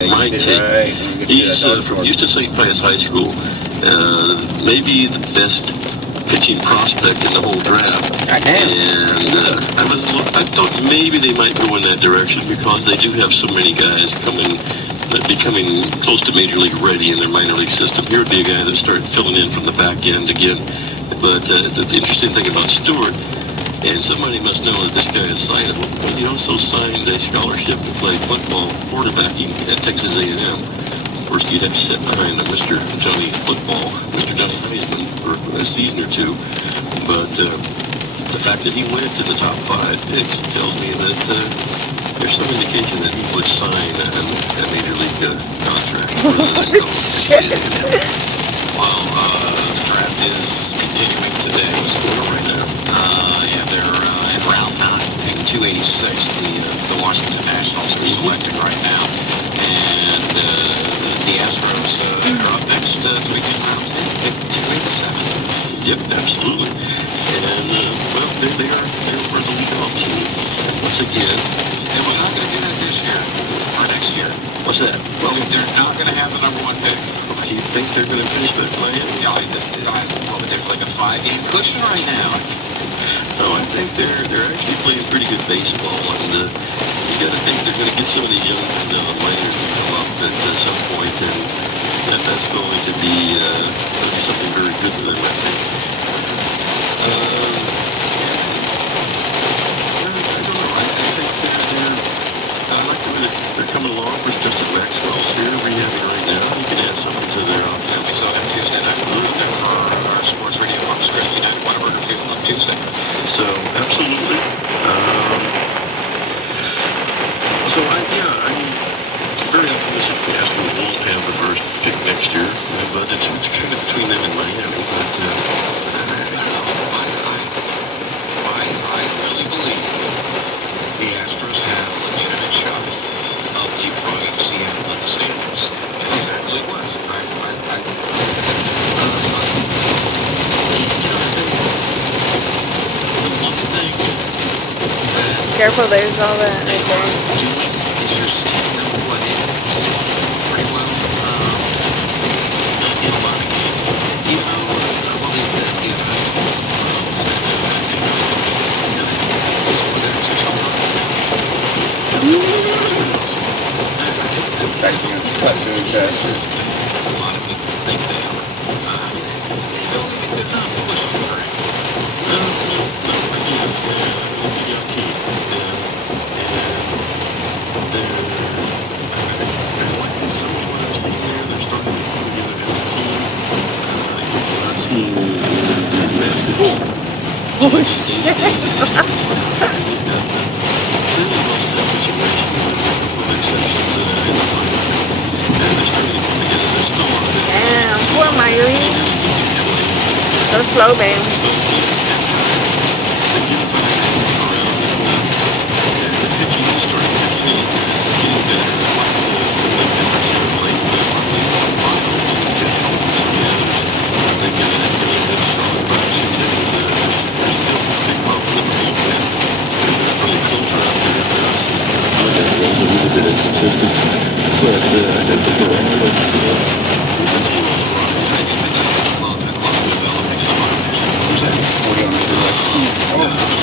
My take, he's from Houston St. Pius High School, maybe the best pitching prospect in the whole draft. And I thought maybe they might go in that direction because they do have so many guys becoming close to major league ready in their minor league system. Here would be a guy that started filling in from the back end again. But the interesting thing about Stewart, and somebody must know that this guy is citable, but he also signed a scholarship to play football quarterbacking at Texas A&M. Of course, you'd have to sit behind Mr. Johnny Football, Mr. Johnny Heisman, for a season or two. But the fact that he went to the top 5 picks tells me that there's some indication that he would sign a major league contract. Well, the draft is continuing today. What's going on right now? Yeah, they're in round 9, pick 286. The Washington Nationals are selecting right now. And the Astros are up next to begin round 10, pick 287. Yep, absolutely. And, well, they are for the leadoff team once again. And we're not going to do that this year or next year. What's that? Well, they're not going to have the number 1 pick. Do you think they're going to finish with Miami? Yeah, well, there's like a 5-game cushion right now. No, I think they're actually playing pretty good baseball, and you got to think they're going to get some of these young minors to come up at some point, and that's going to be something very good for them, I think. They're coming along with Justin Maxwell's here, rehabbing right now. He can add something to their offense. We saw him Tuesday night. We'll look there for our sports radio Corpus Christi Texas, Whataburger Field on Tuesday. So, absolutely. I'm very optimistic the Astros won't have the first pick next year, but it's kind of between them and Miami. I really believe the Astros have a legitimate shot of leapfrogging Seattle in the standings. Exactly what? The one thing that Careful, there's all that right there. doing is you're seeing them play pretty well in a lot of games. Even though I believe that the a lot of people think they are. They've only been good enough to push them through. Oh, shit. Damn, poor Myrie. So slow, babe. Oh,